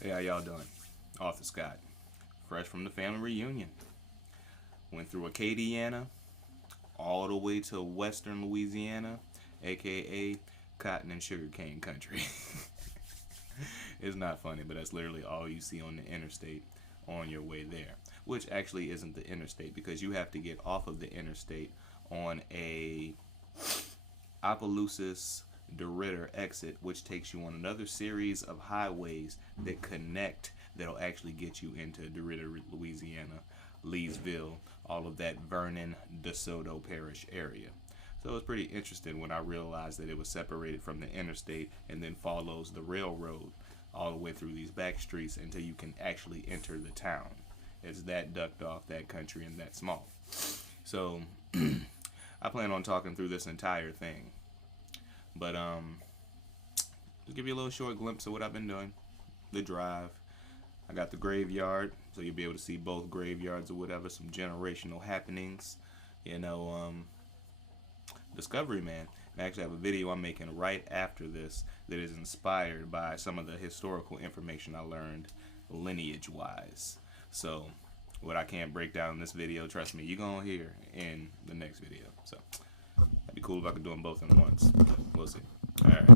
Hey, how y'all doing? Arthur Scott, fresh from the family reunion. Went through Acadiana all the way to western Louisiana, aka cotton and sugarcane country. It's not funny, but that's literally all you see on the interstate on your way there. Which actually isn't the interstate because you have to get off of the interstate on a Opelousas DeRitter exit, which takes you on another series of highways that connect, that'll actually get you into DeRitter, Louisiana, Leesville, all of that Vernon, DeSoto Parish area. So it was pretty interesting when I realized that it was separated from the interstate and then follows the railroad all the way through these back streets until you can actually enter the town. It's that ducked off, that country, and that small. So I plan on talking through this entire thing. But just give you a little short glimpse of what I've been doing. The drive. I got the graveyard, so you'll be able to see both graveyards or whatever. Some generational happenings. You know, Discovery Man. And I actually have a video I'm making right after this that is inspired by some of the historical information I learned lineage-wise. So, what I can't break down in this video, trust me, you're going to hear in the next video. So, that'd be cool if I could do them both in once. We'll see. Alright.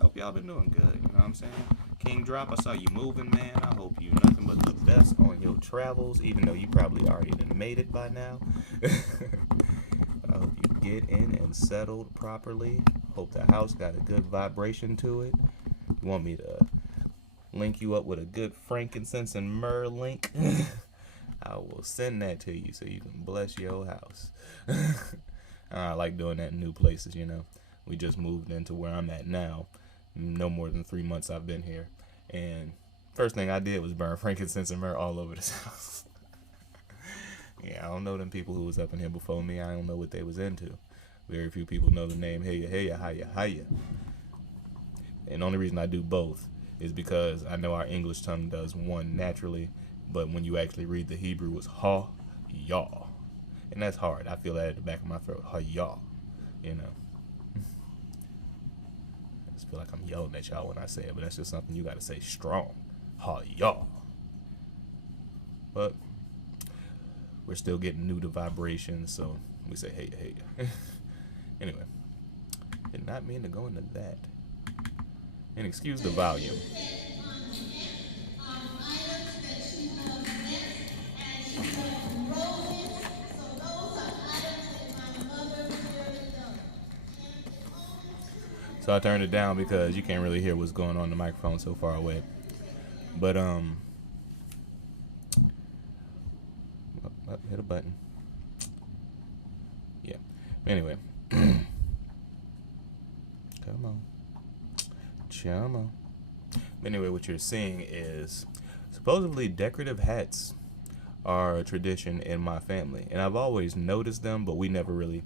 Hope y'all been doing good, you know what I'm saying? King Drop, I saw you moving, man. I hope you nothing but the best on your travels, even though you probably already done made it by now. I hope you get in and settled properly. Hope the house got a good vibration to it. You want me to link you up with a good frankincense and myrrh link? I will send that to you so you can bless your house. I like doing that in new places, you know. We just moved into where I'm at now. No more than 3 months I've been here. And first thing I did was burn frankincense and myrrh all over this house. Yeah, I don't know them people who was up in here before me. I don't know what they was into. Very few people know the name Heya, Heya, Hiya, Hiya. And the only reason I do both is because I know our English tongue does one naturally, but when you actually read the Hebrew, it's ha, ya. And that's hard. I feel that at the back of my throat. Ha, ya. You know. I just feel like I'm yelling at y'all when I say it, but that's just something you gotta say strong. Ha, ya. But we're still getting new to vibrations, so we say hey, hey. Anyway, did not mean to go into that. And excuse the volume. So I turned it down because you can't really hear what's going on in the microphone so far away. But hit a button. Yeah. Anyway. Come on. Come on. Anyway, what you're seeing is supposedly decorative hats are a tradition in my family. And I've always noticed them, but we never really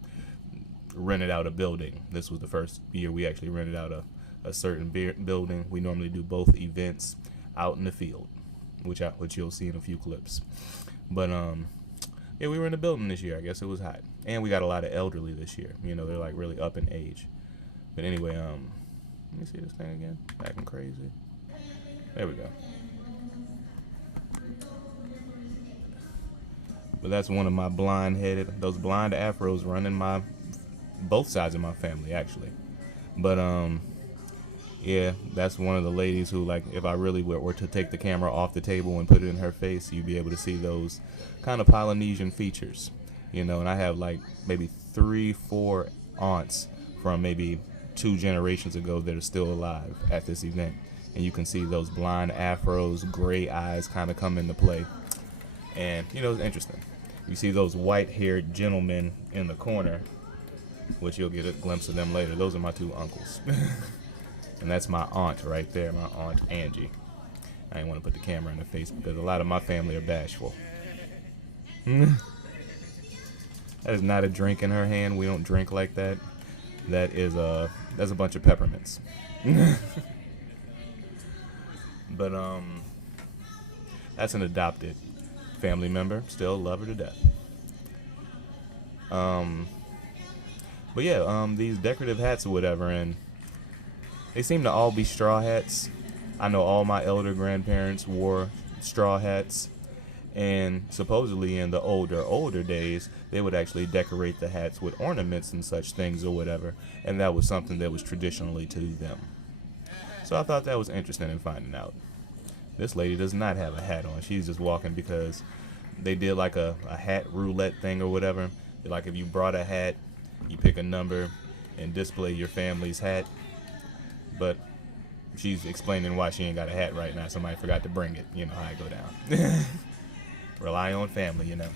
rented out a building. This was the first year we actually rented out a certain building. We normally do both events out in the field, which you'll see in a few clips. But yeah, we were in the building this year. I guess it was hot, and we got a lot of elderly this year. You know, they're like really up in age. But anyway, let me see this thing again. Acting crazy. There we go. But that's one of my those blind afros running both sides of my family actually. But yeah, that's one of the ladies who, like, if I really were to take the camera off the table and put it in her face, you'd be able to see those kind of Polynesian features, you know. And I have like maybe 3-4 aunts from maybe 2 generations ago that are still alive at this event, and you can see those blind afros, gray eyes kind of come into play. And you know, it's interesting. You see those white-haired gentlemen in the corner, which you'll get a glimpse of them later. Those are my 2 uncles. And that's my aunt right there, my Aunt Angie. I didn't want to put the camera in her face because a lot of my family are bashful. That is not a drink in her hand. We don't drink like that. That's a bunch of peppermints. But that's an adopted family member. Still love her to death. But yeah, these decorative hats or whatever, and they seem to all be straw hats. I know all my elder grandparents wore straw hats, and supposedly in the older days, they would actually decorate the hats with ornaments and such things or whatever, and that was something that was traditionally to them. So I thought that was interesting in finding out. This lady does not have a hat on. She's just walking because they did like a hat roulette thing or whatever. Like if you brought a hat, you pick a number and display your family's hat. But she's explaining why she ain't got a hat right now. Somebody forgot to bring it. You know how I go down. Rely on family, you know.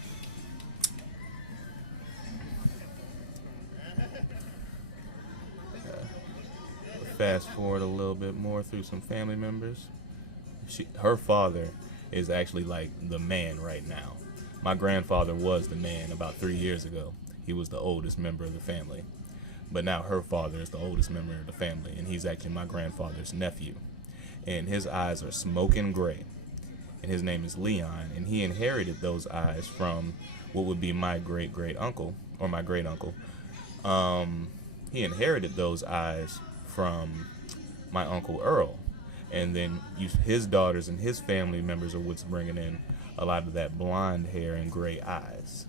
Fast forward a little bit more through some family members. Her father is actually like the man right now. My grandfather was the man about 3 years ago. He was the oldest member of the family. But now her father is the oldest member of the family, and he's actually my grandfather's nephew. And his eyes are smoking gray. And his name is Leon, and he inherited those eyes from what would be my great uncle, or my great uncle. He inherited those eyes from my uncle Earl. And then his daughters and his family members are what's bringing in a lot of that blonde hair and gray eyes.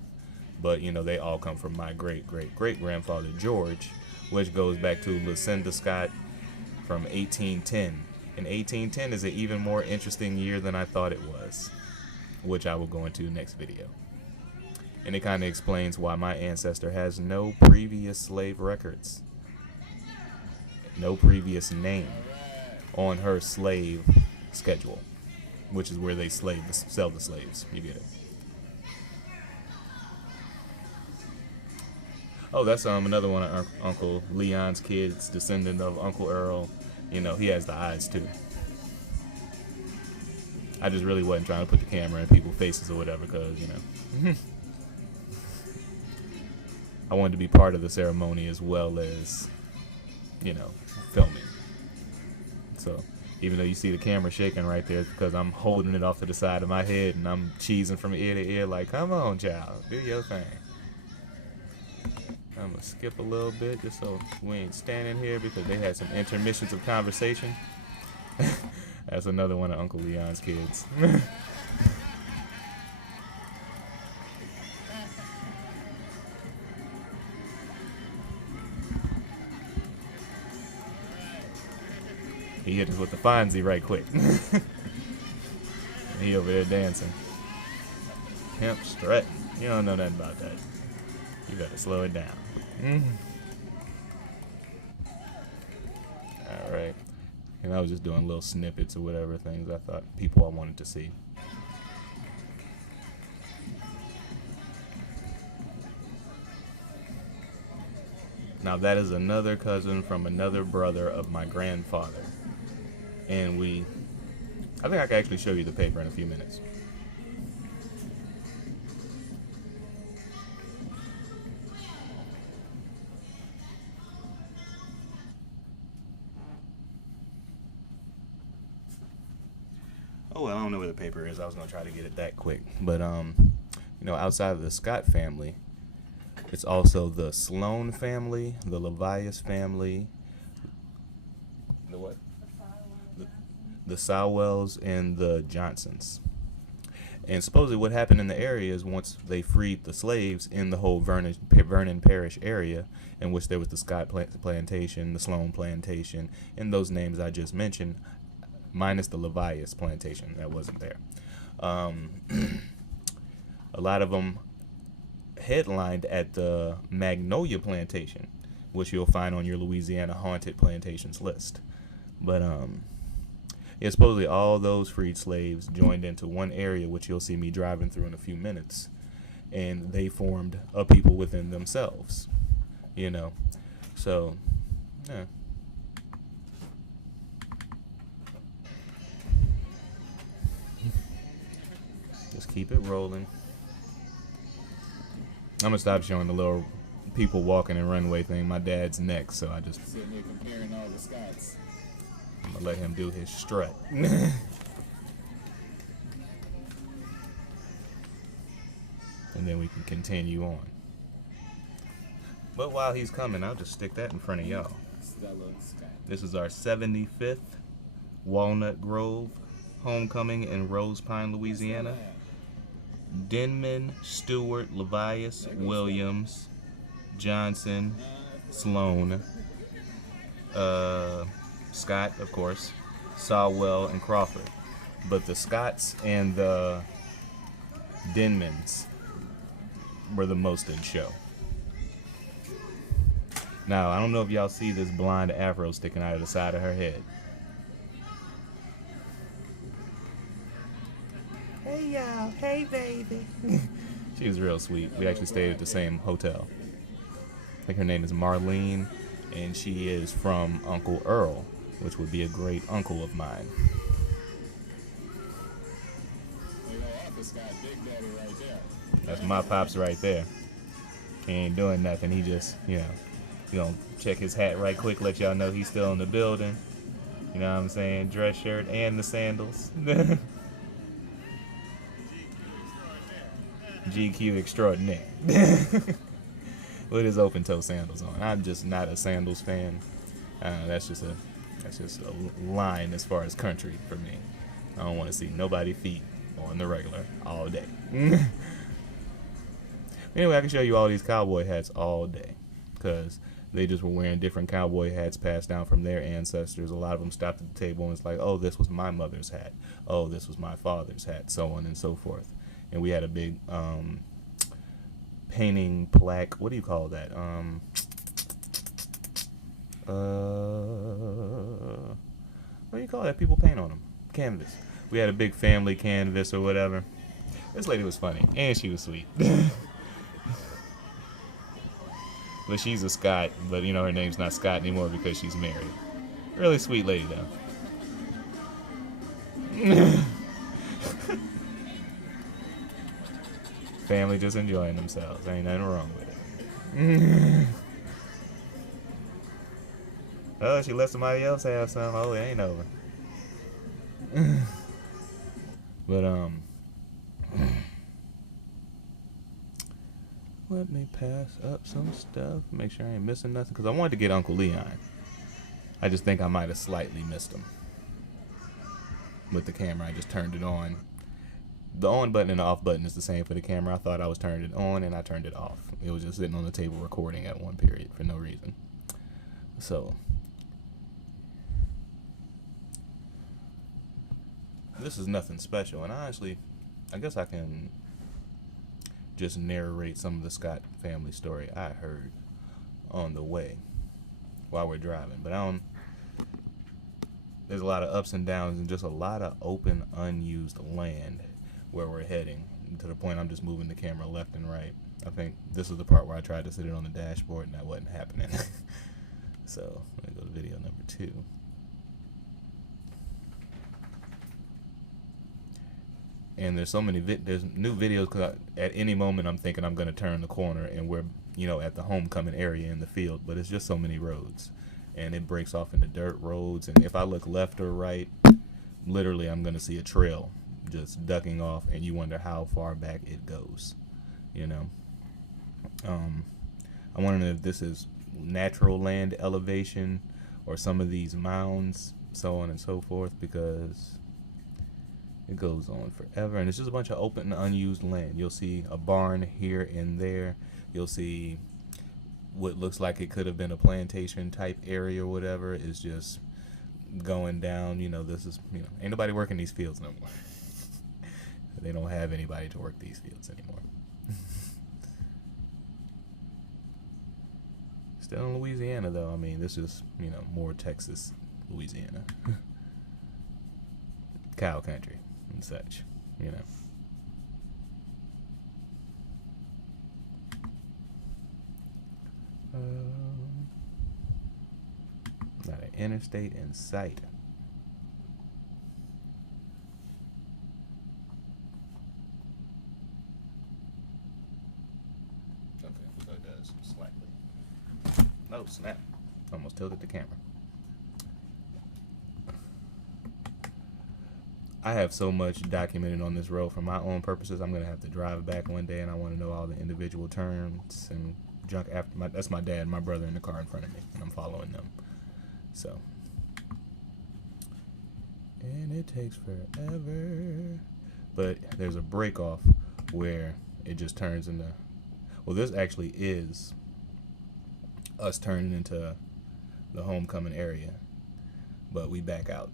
But, you know, they all come from my great-grandfather, George, which goes back to Lucinda Scott from 1810. And 1810 is an even more interesting year than I thought it was, which I will go into next video. And it kind of explains why my ancestor has no previous slave records, no previous name on her slave schedule, which is where they sell the slaves. You get it? Oh, that's another one of Uncle Leon's kids, descendant of Uncle Earl. You know, he has the eyes too. I just really wasn't trying to put the camera in people's faces or whatever, because, you know, I wanted to be part of the ceremony as well as, you know, filming. So even though you see the camera shaking right there, it's because I'm holding it off to the side of my head and I'm cheesing from ear to ear like, come on, child, do your thing. I'm going to skip a little bit just so we ain't standing here because they had some intermissions of conversation. That's another one of Uncle Leon's kids. He hit us with the Fonzie right quick. He over there dancing. Pimp strutting. You don't know nothing about that. You better slow it down. Alright. And I was just doing little snippets or whatever things I thought people I wanted to see. Now that is another cousin from another brother of my grandfather. And I think I can actually show you the paper in a few minutes. Oh, well, I don't know where the paper is. I was going to try to get it that quick. But, you know, outside of the Scott family, it's also the Sloan family, the Levias family, the what? The Sowells and the Johnsons. And supposedly what happened in the area is once they freed the slaves in the whole Vernon Parish area, in which there was the Scott plantation, the Sloan plantation, and those names I just mentioned, minus the Levias plantation that wasn't there. A lot of them headlined at the Magnolia plantation, which you'll find on your Louisiana haunted plantations list. But yeah, supposedly all those freed slaves joined into one area, which you'll see me driving through in a few minutes, and they formed a people within themselves, you know. So yeah. Just keep it rolling. I'm gonna stop showing the little people walking and runway thing. My dad's next, so I just sitting here comparing all the Scots. I'm gonna let him do his strut. And then we can continue on. But while he's coming, I'll just stick that in front of y'all. This is our 75th Walnut Grove, Homecoming in Rose Pine, Louisiana. Denman, Stewart, Levias, Williams, Johnson, Sloan, Scott, of course, Sawwell, and Crawford. But the Scotts and the Denmans were the most in show. Now, I don't know if y'all see this blonde afro sticking out of the side of her head. Hey, y'all. Hey, baby. She was real sweet. We actually stayed at the same hotel. I think her name is Marlene, and she is from Uncle Earl, which would be a great uncle of mine. That's my pops right there. He ain't doing nothing. He just, you gonna check his hat right quick, let y'all know he's still in the building. You know what I'm saying? Dress shirt and the sandals. GQ extraordinaire. With his open toe sandals on. I'm just not a sandals fan. That's just a line as far as country for me. I don't want to see nobody feet on the regular all day. Anyway, I can show you all these cowboy hats all day, because they just were wearing different cowboy hats passed down from their ancestors. A lot of them stopped at the table and it's like, oh, this was my mother's hat. Oh, this was my father's hat, so on and so forth. And we had a big painting plaque. What do you call that? What do you call that? People paint on them. Canvas. We had a big family canvas or whatever. This lady was funny, and she was sweet. But she's a Scot, but you know her name's not Scott anymore because she's married. Really sweet lady, though. Family just enjoying themselves. Ain't nothing wrong with it. Oh, she let somebody else have some. Oh, it ain't over. But, let me pass up some stuff. Make sure I ain't missing nothing. Because I wanted to get Uncle Leon. I just think I might have slightly missed him. With the camera, I just turned it on. The on button and the off button is the same for the camera. I thought I was turning it on and I turned it off. It was just sitting on the table recording at one period for no reason. So, this is nothing special. And honestly, I guess I can just narrate some of the Scott family story I heard on the way while we're driving. But there's a lot of ups and downs and just a lot of open, unused land where we're heading, to the point I'm just moving the camera left and right. I think this is the part where I tried to sit it on the dashboard and that wasn't happening. So let me go to video number 2. And there's so many there's new videos, cause at any moment I'm thinking I'm gonna turn the corner and we're at the homecoming area in the field, but it's just so many roads and it breaks off into dirt roads, and if I look left or right, literally I'm gonna see a trail just ducking off, and you wonder how far back it goes. I'm wondering if this is natural land elevation or some of these mounds, so on and so forth, because it goes on forever, and it's just a bunch of open and unused land. You'll see a barn here and there. You'll see what looks like it could have been a plantation type area or whatever is just going down. This is, ain't nobody working these fields no more. They don't have anybody to work these fields anymore. Still in Louisiana, though. I mean, this is, more Texas, Louisiana. Cow country and such, Not an interstate in sight. Okay, so it does slightly. Oh, snap. Almost tilted the camera. I have so much documented on this road for my own purposes. I'm going to have to drive back one day, and I want to know all the individual turns and junk after that's my dad and my brother in the car in front of me, and I'm following them. So, It takes forever. But there's a break off where it just turns into, well, this actually is us turning into the homecoming area, but we back out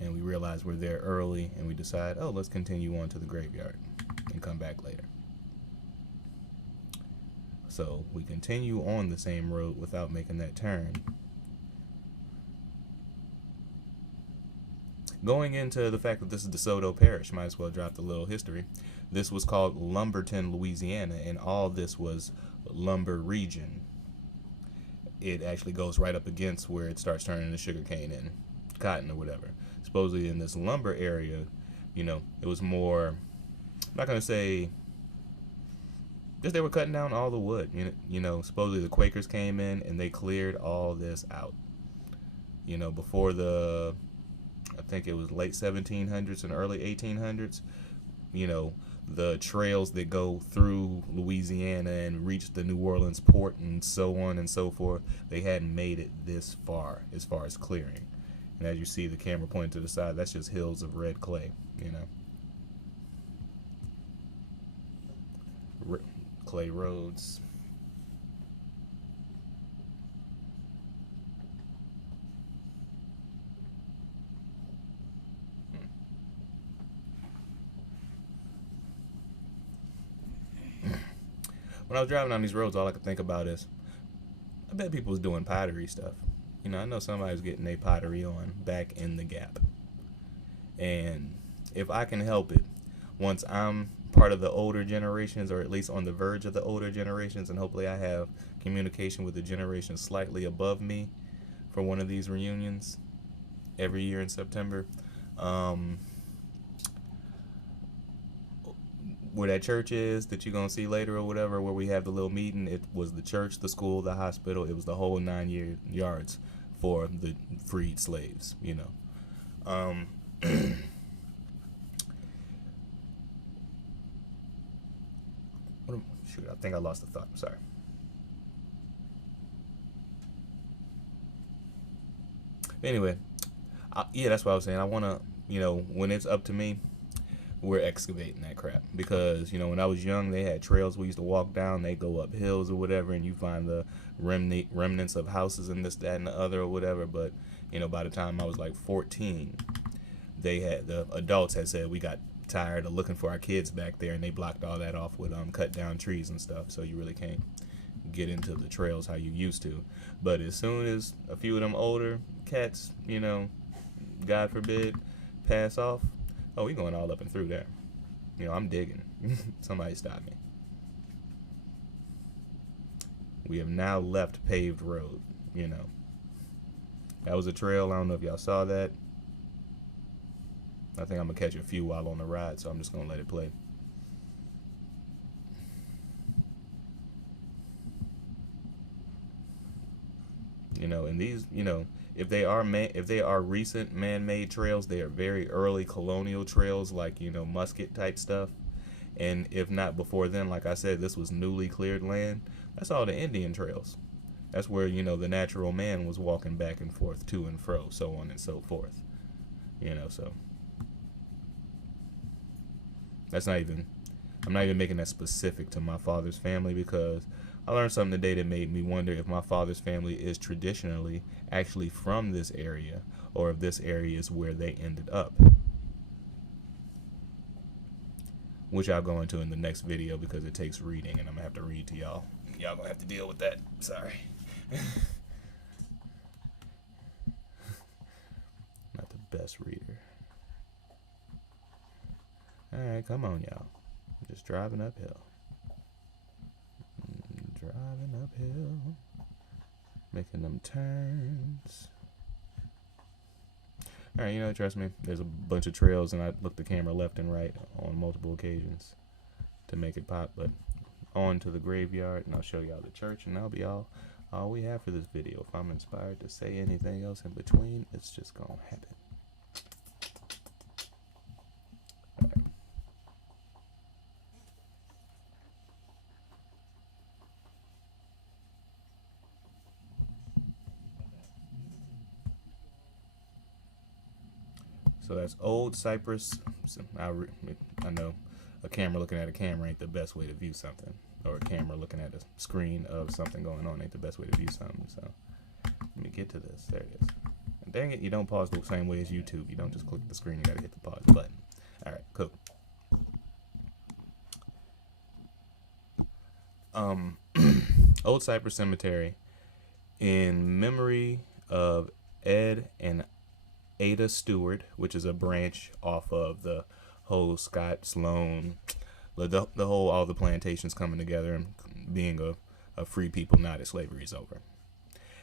and we realize we're there early, and we decide, oh, let's continue on to the graveyard and come back later. So we continue on the same road without making that turn. Going into the fact that this is DeSoto Parish, might as well drop the little history. This was called Lumberton, Louisiana, and all this was lumber region. It actually goes right up against where it starts turning into sugarcane and cotton or whatever. Supposedly in this lumber area, you know, it was more, I'm not going to say, just they were cutting down all the wood. You know, supposedly the Quakers came in and they cleared all this out. You know, before the, I think it was late 1700s and early 1800s, you know, the trails that go through Louisiana and reach the New Orleans port and so on and so forth, they hadn't made it this far as clearing. And as you see the camera pointing to the side, that's just hills of red clay, you know. Clay roads. When I was driving on these roads, all I could think about is, I bet people was doing pottery stuff. You know, I know somebody was getting their pottery on back in the Gap. And if I can help it, once I'm part of the older generations, or at least on the verge of the older generations, and hopefully I have communication with the generation slightly above me for one of these reunions every year in September, where that church is that you're going to see later or whatever, where we have the little meeting, it was the church, the school, the hospital. It was the whole 9 yards for the freed slaves, you know. Shoot, I think I lost the thought. I'm sorry. Anyway, yeah, that's what I was saying. I want to, you know, when it's up to me, we're excavating that crap. Because, you know, when I was young, they had trails we used to walk down. They go up hills or whatever, and you find the remnants of houses and this, that, and the other or whatever. But, you know, by the time I was like 14, the adults had said we got tired of looking for our kids back there, and they blocked all that off with cut down trees and stuff. So you really can't get into the trails how you used to. But as soon as a few of them older cats, you know, God forbid, pass off, oh, we going all up and through there. You know, I'm digging. Somebody stop me. We have now left paved road, you know. That was a trail. I don't know if y'all saw that. I think I'm going to catch a few while on the ride, so I'm just going to let it play. You know, and these, you know, if they are recent man-made trails, they are very early colonial trails, like, you know, musket type stuff. And if not before then, like I said, this was newly cleared land. That's all the Indian trails. That's where, you know, the natural man was walking back and forth, to and fro, so on and so forth. You know, so that's not even, I'm not even making that specific to my father's family, because I learned something today that made me wonder if my father's family is traditionally actually from this area, or if this area is where they ended up. Which I'll go into in the next video, because it takes reading, and I'm going to have to read to y'all. Y'all going to have to deal with that. Sorry. Not the best reader. Alright, come on, y'all. I'm just driving uphill. Driving uphill. Making them turns. Alright, you know, trust me, there's a bunch of trails, and I looked the camera left and right on multiple occasions to make it pop, but on to the graveyard, and I'll show y'all the church, and that'll be all we have for this video. If I'm inspired to say anything else in between, it's just gonna happen. So that's Old Cypress. So I know a camera looking at a camera ain't the best way to view something, or a camera looking at a screen of something going on ain't the best way to view something. So let me get to this. There it is. And dang it, you don't pause the same way as YouTube. You don't just click the screen. You gotta hit the pause button. All right, cool. Old Cypress Cemetery, in memory of Ed and Ada Stewart, which is a branch off of the whole Scott Sloan, the whole, all the plantations coming together and being a free people now that slavery is over.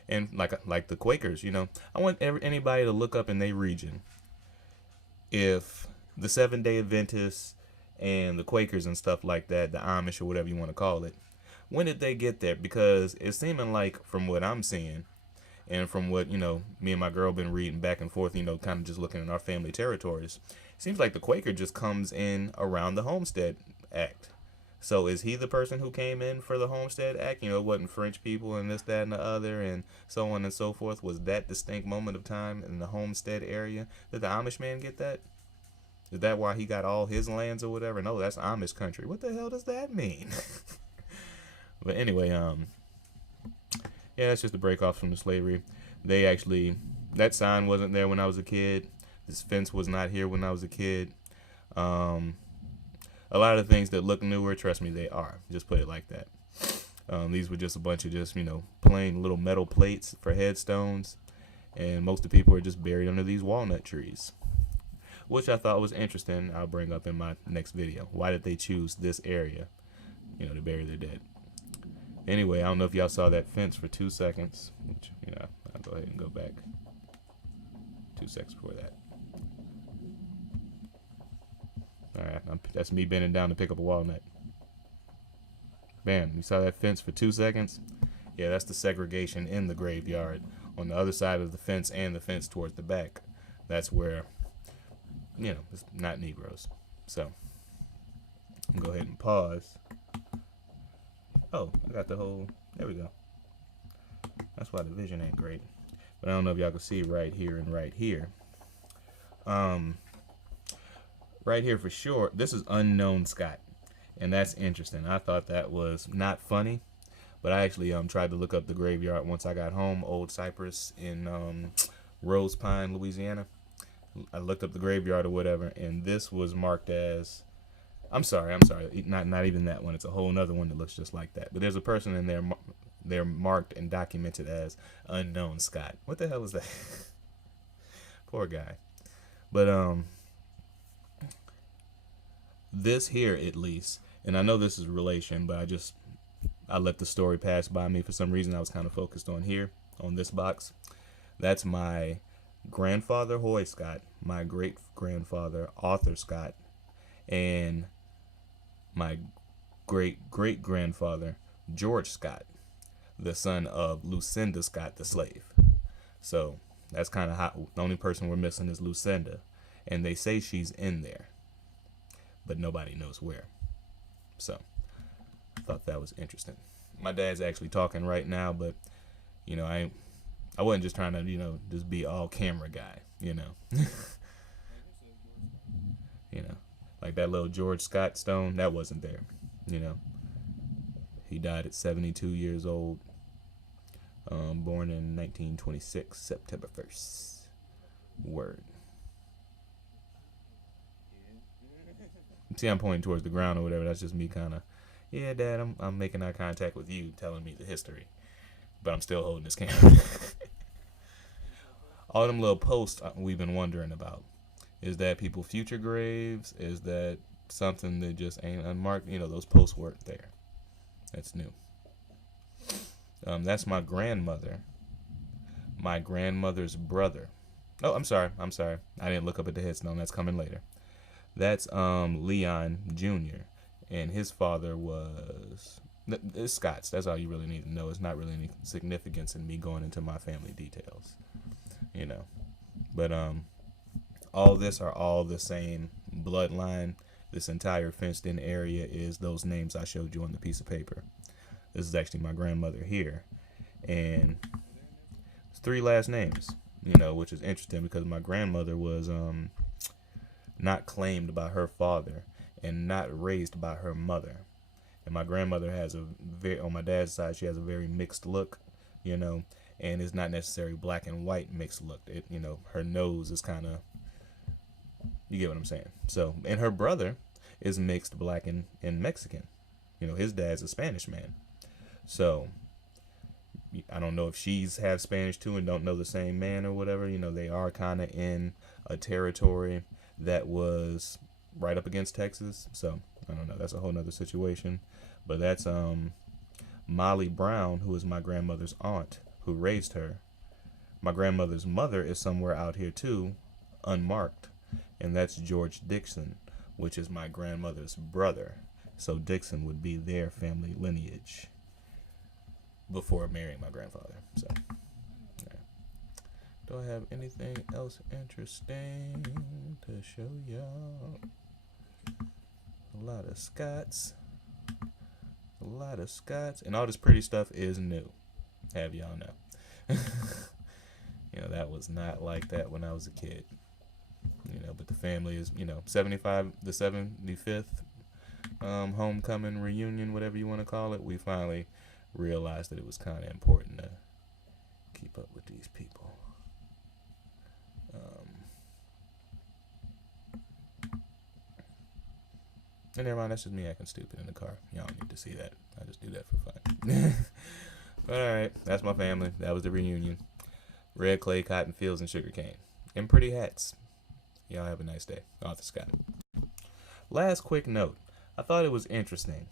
And like the Quakers, you know, I want anybody to look up in their region if the Seventh-day Adventists and the Quakers and stuff like that, the Amish or whatever you want to call it, when did they get there? Because it's seeming like, from what I'm seeing and from what, you know, me and my girl been reading back and forth, you know, kind of just looking at our family territories, it seems like the Quaker just comes in around the Homestead Act. So is he the person who came in for the Homestead Act? You know, it wasn't French people and this, that, and the other, and so on and so forth. Was that distinct moment of time in the Homestead area? Did the Amish man get that? Is that why he got all his lands or whatever? No, that's Amish country. What the hell does that mean? But anyway, yeah, it's just a break off from the slavery. They actually, that sign wasn't there when I was a kid. This fence was not here when I was a kid. A lot of the things that look newer, trust me, they are. Just put it like that. These were just a bunch of just, you know, plain little metal plates for headstones. And most of the people are just buried under these walnut trees, which I thought was interesting. I'll bring up in my next video. Why did they choose this area, you know, to bury their dead? Anyway, I don't know if y'all saw that fence for 2 seconds, which, you know, I'll go ahead and go back 2 seconds before that. All right, that's me bending down to pick up a walnut. Bam, you saw that fence for 2 seconds? Yeah, that's the segregation in the graveyard. On the other side of the fence and the fence towards the back, that's where, you know, it's not Negroes. So, I'm gonna go ahead and pause. Oh, I got the whole, there we go. That's why the vision ain't great. But I don't know if y'all can see right here and right here. Right here for sure, this is Unknown Scott. And that's interesting. I thought that was not funny. But I actually tried to look up the graveyard once I got home, Old Cypress in Rose Pine, Louisiana. I looked up the graveyard or whatever, and this was marked as, I'm sorry, not even that one. It's a whole nother one that looks just like that. But there's a person in there, they're marked and documented as Unknown Scott. What the hell is that? Poor guy. But this here, at least, and I know this is relation, but I let the story pass by me for some reason. I was kind of focused on here, on this box. That's my grandfather, Hoy Scott, my great-grandfather, Arthur Scott, and my great-great-grandfather, George Scott, the son of Lucinda Scott, the slave. So that's kind of how, the only person we're missing is Lucinda. And they say she's in there, but nobody knows where. So I thought that was interesting. My dad's actually talking right now, but, you know, I wasn't just trying to, you know, just be all camera guy, you know. You know, like that little George Scott stone, that wasn't there, you know. He died at 72 years old, born in 1926, September 1st. Word. See, I'm pointing towards the ground or whatever. That's just me kind of, yeah, Dad, I'm making eye contact with you, telling me the history. But I'm still holding this camera. All them little posts we've been wondering about. Is that people future graves? Is that something that just ain't unmarked? You know, those posts weren't there. That's new. That's my grandmother. My grandmother's brother. Oh, I'm sorry. I didn't look up at the headstone. That's coming later. That's Leon Jr. And his father was, it's Scott's. That's all you really need to know. It's not really any significance in me going into my family details, you know. But all this are all the same bloodline. This entire fenced-in area is those names I showed you on the piece of paper. This is actually my grandmother here, and it's 3 last names, you know, which is interesting because my grandmother was not claimed by her father, and not raised by her mother. And my grandmother has a very, on my dad's side, she has a very mixed look, you know, and it's not necessarily black and white mixed look. It, you know, her nose is kind of, you get what I'm saying. So, and her brother is mixed black and Mexican. You know, his dad's a Spanish man. So, I don't know if she's half Spanish too and don't know the same man or whatever. You know, they are kind of in a territory that was right up against Texas. So, I don't know. That's a whole nother situation. But that's Molly Brown, who is my grandmother's aunt, who raised her. My grandmother's mother is somewhere out here too, unmarked, and that's George Dixon, which is my grandmother's brother. So Dixon would be their family lineage before marrying my grandfather. So, yeah. Do I have anything else interesting to show y'all? A lot of Scots. A lot of Scots. And all this pretty stuff is new. Have y'all know. You know, that was not like that when I was a kid. You know, but the family is, you know, 75, the 75th homecoming reunion, whatever you want to call it. We finally realized that it was kind of important to keep up with these people. And never mind, that's just me acting stupid in the car. Y'all don't need to see that. I just do that for fun. But alright, that's my family. That was the reunion. Red clay, cotton fields, and sugarcane. And pretty hats. Y'all have a nice day. Arthur Scott. Last quick note. I thought it was interesting,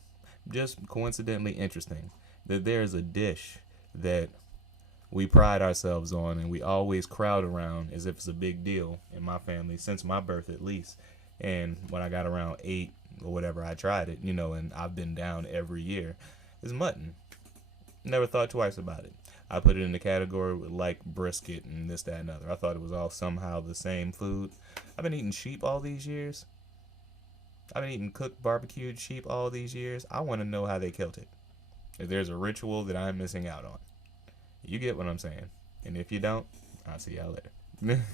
just coincidentally interesting, that there's a dish that we pride ourselves on and we always crowd around as if it's a big deal in my family, since my birth at least. And when I got around 8 or whatever, I tried it, you know, and I've been down every year, is mutton. Never thought twice about it. I put it in the category with like brisket and this, that, and other. I thought it was all somehow the same food. I've been eating sheep all these years. I've been eating cooked barbecued sheep all these years. I want to know how they killed it. If there's a ritual that I'm missing out on. You get what I'm saying. And if you don't, I'll see y'all later.